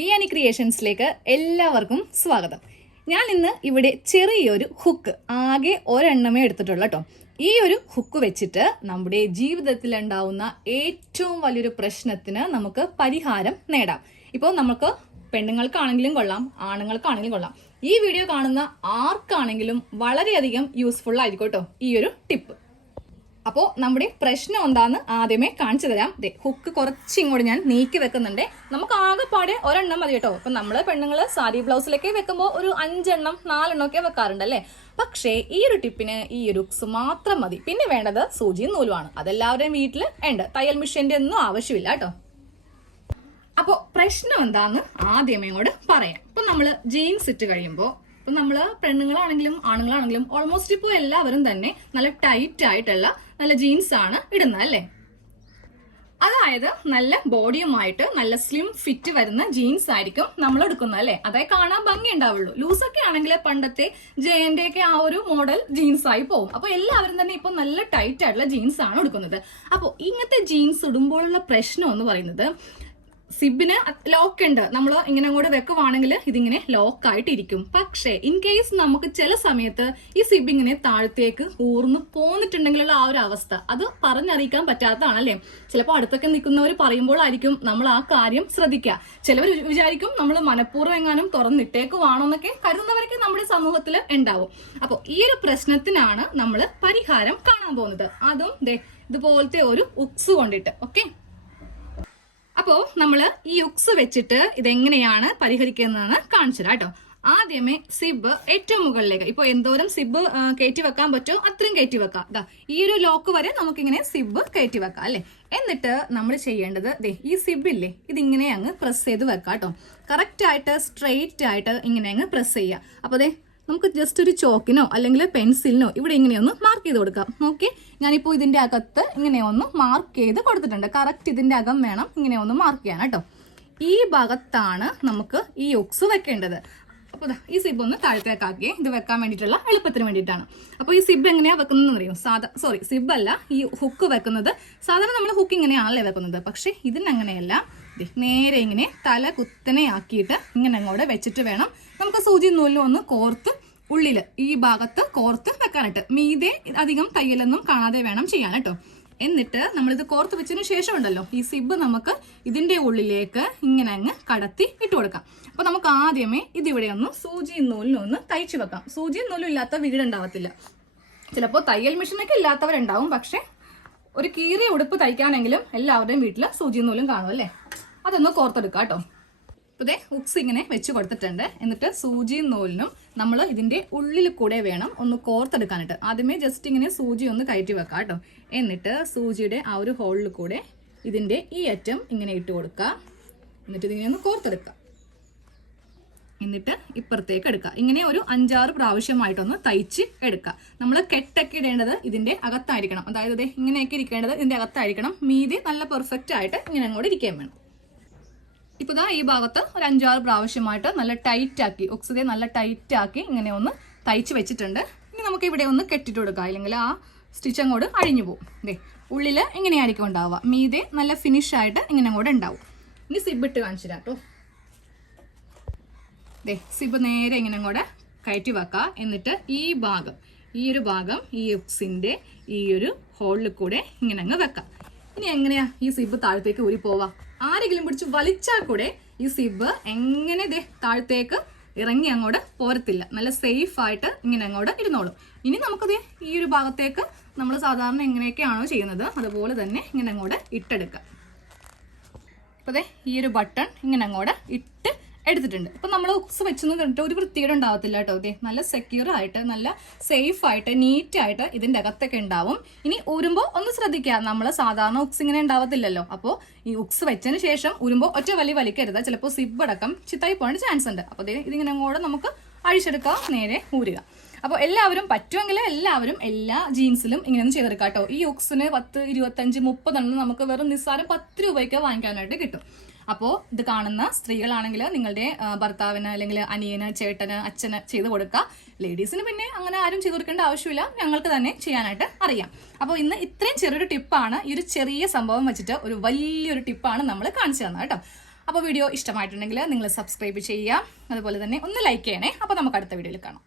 ടിയാനി ക്രിയേഷൻസിലേക്ക് എല്ലാവർക്കും സ്വാഗതം. ഞാൻ ഇന്ന് ഇവിടെ ചെറിയൊരു ഹുക്ക് ആകെ ഒരെണ്ണമേ എടുത്തിട്ടുള്ളൂ കേട്ടോ. ഈ ഒരു ഹുക്ക് വെച്ചിട്ട് നമ്മുടെ ജീവിതത്തിൽ ഉണ്ടാവുന്ന ഏറ്റവും വലിയൊരു പ്രശ്നത്തിന് നമുക്ക് പരിഹാരം നേടാം. ഇപ്പോൾ നമുക്ക് പെണ്ണുങ്ങൾക്കാണെങ്കിലും കൊള്ളാം, ആണുങ്ങൾക്കാണെങ്കിലും കൊള്ളാം. ഈ വീഡിയോ കാണുന്ന ആർക്കാണെങ്കിലും വളരെയധികം യൂസ്ഫുൾ ആയിരിക്കും കേട്ടോ ഈ ഒരു ടിപ്പ്. അപ്പോൾ നമ്മുടെ പ്രശ്നം എന്താന്ന് ആദ്യമേ കാണിച്ചു തരാം. ഹുക്ക് കുറച്ചിങ്ങോട്ട് ഞാൻ നീക്കി വെക്കുന്നുണ്ട്. നമുക്ക് ആകെപ്പാടെ ഒരെണ്ണം മതി കേട്ടോ. അപ്പൊ നമ്മള് പെണ്ണുങ്ങള് സാരി ബ്ലൗസിലൊക്കെ വെക്കുമ്പോൾ ഒരു 5 എണ്ണം 4 എണ്ണം ഒക്കെ വെക്കാറുണ്ടല്ലേ. പക്ഷേ ഈ ഒരു ടിപ്പിന് ഈ ഒരു ഹുക്സ് മാത്രം മതി. പിന്നെ വേണ്ടത് സൂചിയും നൂലുമാണ്. അതെല്ലാവരുടെയും വീട്ടിൽ ഉണ്ട്. തയ്യൽ മെഷീന്റെ ഒന്നും ആവശ്യമില്ല കേട്ടോ. അപ്പോൾ പ്രശ്നം എന്താന്ന് ആദ്യമേ ഇങ്ങോട്ട് പറയാം. ഇപ്പൊ നമ്മള് ജീൻസ് ഇട്ട് കഴിയുമ്പോൾ ഇപ്പൊ നമ്മള് പെണ്ണുങ്ങളാണെങ്കിലും ആണുങ്ങളാണെങ്കിലും ഓൾമോസ്റ്റ് ഇപ്പോൾ എല്ലാവരും തന്നെ നല്ല ടൈറ്റ് ആയിട്ടുള്ള നല്ല ജീൻസ് ആണ് ഇടുന്നത് അല്ലേ. അതായത് നല്ല ബോഡിയുമായിട്ട് നല്ല സ്ലിം ഫിറ്റ് വരുന്ന ജീൻസ് ആയിരിക്കും നമ്മൾ എടുക്കുന്നത് അല്ലെ. അതായത് കാണാൻ ഭംഗി ഉണ്ടാവുള്ളൂ. ലൂസൊക്കെ ആണെങ്കിൽ പണ്ടത്തെ ജയന്റെ ഒക്കെ ആ ഒരു മോഡൽ ജീൻസ് ആയി പോകും. അപ്പൊ എല്ലാവരും തന്നെ ഇപ്പൊ നല്ല ടൈറ്റ് ആയിട്ടുള്ള ജീൻസ് ആണ് എടുക്കുന്നത്. അപ്പോൾ ഇങ്ങനത്തെ ജീൻസ് ഇടുമ്പോഴുള്ള പ്രശ്നം എന്ന് പറയുന്നത് സിബിന് ലോക്ക് ഉണ്ട്. നമ്മൾ ഇങ്ങനെ അങ്ങോട്ട് വെക്കുവാണെങ്കിൽ ഇതിങ്ങനെ ലോക്ക് ആയിട്ട് ഇരിക്കും. പക്ഷേ ഇൻ കേസ് നമുക്ക് ചില സമയത്ത് ഈ സിബ് ഇങ്ങനെ താഴത്തേക്ക് ഊർന്ന് പോന്നിട്ടുണ്ടെങ്കിലുള്ള ആ ഒരു അവസ്ഥ അത് പറഞ്ഞറിയിക്കാൻ പറ്റാത്തതാണല്ലേ. ചിലപ്പോൾ അടുത്തൊക്കെ നിൽക്കുന്നവർ പറയുമ്പോഴായിരിക്കും നമ്മൾ ആ കാര്യം ശ്രദ്ധിക്കുക. ചിലവർ വിചാരിക്കും നമ്മൾ മനഃപൂർവ്വം എങ്ങാനും തുറന്നിട്ടേക്കുവാണോന്നൊക്കെ കരുതുന്നവരൊക്കെ നമ്മുടെ സമൂഹത്തിൽ ഉണ്ടാവും. അപ്പോൾ ഈ ഒരു പ്രശ്നത്തിനാണ് നമ്മൾ പരിഹാരം കാണാൻ പോകുന്നത്. അതും ഇതുപോലത്തെ ഒരു ഉക്സ് കൊണ്ടിട്ട്. ഓക്കെ, അപ്പോ നമ്മള് ഈ ഹുക്സ് വെച്ചിട്ട് ഇതെങ്ങനെയാണ് പരിഹരിക്കുന്നതെന്ന് കാണിച്ചു തരാം കേട്ടോ. ആദ്യമേ സിബ് ഏറ്റവും മുകളിലേക്ക് ഇപ്പൊ എന്തോരം സിബ് കയറ്റി വെക്കാൻ പറ്റുമോ അത്രയും കയറ്റി വെക്കാം. ഈ ഒരു ലോക്ക് വരെ നമുക്കിങ്ങനെ സിബ് കയറ്റി വെക്കാം അല്ലെ. എന്നിട്ട് നമ്മൾ ചെയ്യേണ്ടത് ഈ സിബ് ഇല്ലേ ഇതിങ്ങനെ അങ്ങ് പ്രസ് ചെയ്ത് വെക്കാം കേട്ടോ. കറക്റ്റ് ആയിട്ട് സ്ട്രെയിറ്റ് ആയിട്ട് ഇങ്ങനെ അങ്ങ് പ്രസ് ചെയ്യാം. അപ്പൊ നമുക്ക് ജസ്റ്റ് ഒരു ചോക്കിനോ അല്ലെങ്കിൽ പെൻസിലിനോ ഇവിടെ ഇങ്ങനെയൊന്ന് മാർക്ക് ചെയ്ത് കൊടുക്കാം. ഓക്കെ, ഞാനിപ്പോൾ ഇതിന്റെ അകത്ത് ഇങ്ങനെ ഒന്ന് മാർക്ക് ചെയ്ത് കൊടുത്തിട്ടുണ്ട്. കറക്റ്റ് ഇതിന്റെ അകം വേണം ഇങ്ങനെ ഒന്ന് മാർക്ക് ചെയ്യാൻ കേട്ടോ. ഈ ഭാഗത്താണ് നമുക്ക് ഈ ഹുക്സ് വെക്കേണ്ടത്. അപ്പോൾ ഈ സിബ് ഒന്ന് താഴത്തേക്കാക്കി ഇത് വെക്കാൻ വേണ്ടിയിട്ടുള്ള എളുപ്പത്തിന് വേണ്ടിയിട്ടാണ്. അപ്പോൾ ഈ സിബ് എങ്ങനെയാ വെക്കുന്നതെന്ന് അറിയോ? സിബ് അല്ല, ഈ ഹുക്ക് വെക്കുന്നത് സാധാരണ നമ്മൾ ഹുക്ക് ഇങ്ങനെയാണല്ലേ വെക്കുന്നത്. പക്ഷെ ഇതിനങ്ങനെയല്ല. നേരെ ഇങ്ങനെ തല കുത്തനെ ആക്കിയിട്ട് ഇങ്ങനെ അങ്ങോട്ട് വെച്ചിട്ട് വേണം നമുക്ക് സൂചി നൂലിലും ഒന്ന് കോർത്ത് ഉള്ളില് ഈ ഭാഗത്ത് കോർത്ത് വെക്കാനായിട്ട്. മീതെ അധികം തയ്യലൊന്നും കാണാതെ വേണം ചെയ്യാൻ കേട്ടോ. എന്നിട്ട് നമ്മളിത് കോർത്ത് വെച്ചതിന് ശേഷം ഉണ്ടല്ലോ ഈ സിബ് നമുക്ക് ഇതിന്റെ ഉള്ളിലേക്ക് ഇങ്ങനെ അങ്ങ് കടത്തി ഇട്ട് കൊടുക്കാം. അപ്പൊ നമുക്ക് ആദ്യമേ ഇതിവിടെ ഒന്ന് സൂചി നൂലിനൊന്ന് തയ്ച്ചു വെക്കാം. സൂചി നൂലും ഇല്ലാത്ത വീടുണ്ടാവത്തില്ല. ചിലപ്പോൾ തയ്യൽ മെഷീനൊക്കെ ഇല്ലാത്തവരുണ്ടാവും. പക്ഷെ ഒരു കീറിയ ഉടുപ്പ് തയ്ക്കാനെങ്കിലും എല്ലാവരുടെയും വീട്ടിൽ സൂചി നൂലും കാണും അല്ലേ. അതൊന്ന് കോർത്തെടുക്കാം കേട്ടോ. ഇപ്പൊ ഹുക്സ് ഇങ്ങനെ വെച്ച് കൊടുത്തിട്ടുണ്ട്. എന്നിട്ട് സൂചി നൂലിനും നമ്മൾ ഇതിന്റെ ഉള്ളിൽ കൂടെ വേണം ഒന്ന് കോർത്തെടുക്കാനായിട്ട്. ആദ്യമേ ജസ്റ്റ് ഇങ്ങനെ സൂചി ഒന്ന് കയറ്റി വെക്കാം കേട്ടോ. എന്നിട്ട് സൂചിയുടെ ആ ഒരു ഹോളിൽ കൂടെ ഇതിന്റെ ഈ അറ്റം ഇങ്ങനെ ഇട്ട് കൊടുക്കുക. എന്നിട്ട് ഇതിങ്ങനെ ഒന്ന് കോർത്തെടുക്കുക. എന്നിട്ട് ഇപ്പുറത്തേക്ക് എടുക്കുക. ഇങ്ങനെ ഒരു 5-6 പ്രാവശ്യമായിട്ടൊന്ന് തയ്ച്ച് എടുക്കുക. നമ്മൾ കെട്ടൊക്കെ ഇടേണ്ടത് ഇതിന്റെ അകത്തായിരിക്കണം. അതായത് ഇങ്ങനെയൊക്കെ ഇരിക്കേണ്ടത് ഇതിന്റെ അകത്തായിരിക്കണം. മീതി നല്ല പെർഫെക്റ്റ് ആയിട്ട് ഇങ്ങനെ അങ്ങോട്ട് ഇരിക്കാൻ വേണം. ഇപ്പൊ ഈ ഭാഗത്ത് ഒരു 5-6 പ്രാവശ്യമായിട്ട് നല്ല ടൈറ്റ് ആക്കി ഹുക്സ് നല്ല ടൈറ്റ് ആക്കി ഇങ്ങനെ ഒന്ന് തയ്ച്ച് വെച്ചിട്ടുണ്ട്. ഇനി നമുക്ക് ഇവിടെ ഒന്ന് കെട്ടിട്ട് കൊടുക്കാം. അല്ലെങ്കിൽ ആ സ്റ്റിച്ച് അങ്ങോട്ട് അഴിഞ്ഞു പോകും. ഉള്ളില് ഇങ്ങനെയായിരിക്കും ഉണ്ടാവുക. മീതെ നല്ല ഫിനിഷ് ആയിട്ട് ഇങ്ങനെ അങ്ങോട്ട് ഉണ്ടാവും. ഇനി സിബ് ഇട്ട് കാണിച്ചു തരാം കേട്ടോ. സിബ് നേരെ ഇങ്ങനെ അങ്ങോട്ട് കയറ്റി വെക്കുക. എന്നിട്ട് ഈ ഒരു ഭാഗം ഈ ഹുക്സിന്റെ ഈ ഒരു ഹോളിൽ കൂടെ ഇങ്ങനെ അങ്ങ് വെക്കാം. ഇനി എങ്ങനെയാ ഈ സിബ് താഴത്തേക്ക് ഊരി പോവാ? ആരെങ്കിലും പിടിച്ച് വലിച്ചാൽ കൂടെ ഈ സിബ് എങ്ങനെ താഴത്തേക്ക് ഇറങ്ങി അങ്ങോട്ട് പോരത്തില്ല. നല്ല സേഫ് ആയിട്ട് ഇങ്ങനെ അങ്ങോട്ട് ഇരുന്നോളും. ഇനി നമുക്കത് ഈ ഒരു ഭാഗത്തേക്ക് നമ്മൾ സാധാരണ എങ്ങനെയൊക്കെയാണോ ചെയ്യുന്നത് അതുപോലെ തന്നെ ഇങ്ങനെ അങ്ങോട്ട് ഇട്ടെടുക്കാം. ഇപ്പൊ ഈ ഒരു ബട്ടൺ ഇങ്ങനെ അങ്ങോട്ട് ഇട്ട് എടുത്തിട്ടുണ്ട്. ഇപ്പൊ നമ്മൾ ഹുക്സ് വെച്ചൊന്നും കണ്ടിട്ട് ഒരു വൃത്തിയുടെ ഉണ്ടാവത്തില്ല കേട്ടോ. നല്ല സെക്യൂർ ആയിട്ട് നല്ല സേഫ് ആയിട്ട് നീറ്റ് ആയിട്ട് ഇതിന്റെ അകത്തൊക്കെ ഉണ്ടാവും. ഇനി ഊരുമ്പോൾ ഒന്ന് ശ്രദ്ധിക്കുക. നമ്മൾ സാധാരണ ഹുക്സ് ഇങ്ങനെ ഉണ്ടാവത്തില്ലല്ലോ. അപ്പോൾ ഈ ഹുക്സ് വെച്ചതിന് ശേഷം ഊരുമ്പോൾ ഒറ്റ വലിക്കരുത്. ചിലപ്പോൾ സിബ് അടക്കം ചിത്തായി പോകാൻ ചാൻസ് ഉണ്ട്. അപ്പോൾ ഇതിങ്ങനെ അങ്ങോട്ട് നമുക്ക് അഴിച്ചെടുക്കുക, നേരെ ഊരുക. അപ്പോൾ എല്ലാവരും പറ്റുമെങ്കിൽ എല്ലാവരും എല്ലാ ജീൻസിലും ഇങ്ങനെയൊന്നും ചെയ്തെടുക്കാം കേട്ടോ. ഈ ഹുക്സിന് 10, 25, 30 എണ്ണം നമുക്ക് വെറും നിസ്സാരം 10 രൂപയ്ക്ക് വാങ്ങിക്കാനായിട്ട് കിട്ടും. അപ്പോൾ ഇത് കാണുന്ന സ്ത്രീകളാണെങ്കിൽ നിങ്ങളുടെ ഭർത്താവിന് അല്ലെങ്കിൽ അനിയന്, ചേട്ടന്, അച്ഛന് ചെയ്ത് കൊടുക്കുക. ലേഡീസിന് പിന്നെ അങ്ങനെ ആരും ചെയ്ത് കൊടുക്കേണ്ട ആവശ്യമില്ല. ഞങ്ങൾക്ക് തന്നെ ചെയ്യാനായിട്ട് അറിയാം. അപ്പോൾ ഇന്ന് ഇത്രയും ചെറിയൊരു ടിപ്പാണ്. ഈ ഒരു ചെറിയ സംഭവം വെച്ചിട്ട് ഒരു വലിയൊരു ടിപ്പാണ് നമ്മൾ കാണിച്ചു തന്നത് കേട്ടോ. അപ്പോൾ വീഡിയോ ഇഷ്ടമായിട്ടുണ്ടെങ്കിൽ നിങ്ങൾ സബ്സ്ക്രൈബ് ചെയ്യുക, അതുപോലെ തന്നെ ഒന്ന് ലൈക്ക് ചെയ്യണേ. അപ്പോൾ നമുക്ക് അടുത്ത വീഡിയോയിൽ കാണാം.